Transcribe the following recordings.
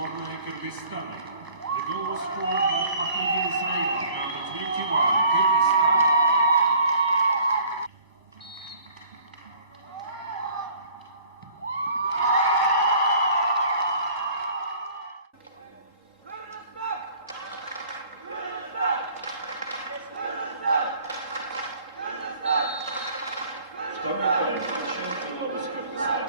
сборная Кыргызстана. The goal was scored by Ahmedin Ismailov, number 21, Kyrgyzstan. Второй тайм завершает Беларусь Кыргызстан.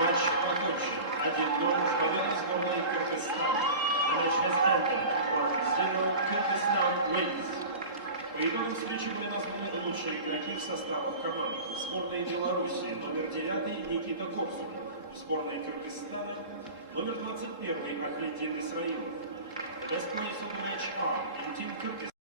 Матч окончен. 1-0 в победу сборной Кыргызстана. Начало Антона против Кыргызстан Лейс. По итогам встречи были названы лучшие игроки в составах команд. В сборной Беларуси номер 9 Никита Корсунов. В сборной Кыргызстана номер 21 Ахмедин Исраилов. Best player of the match are in Team Kyrgyzstan.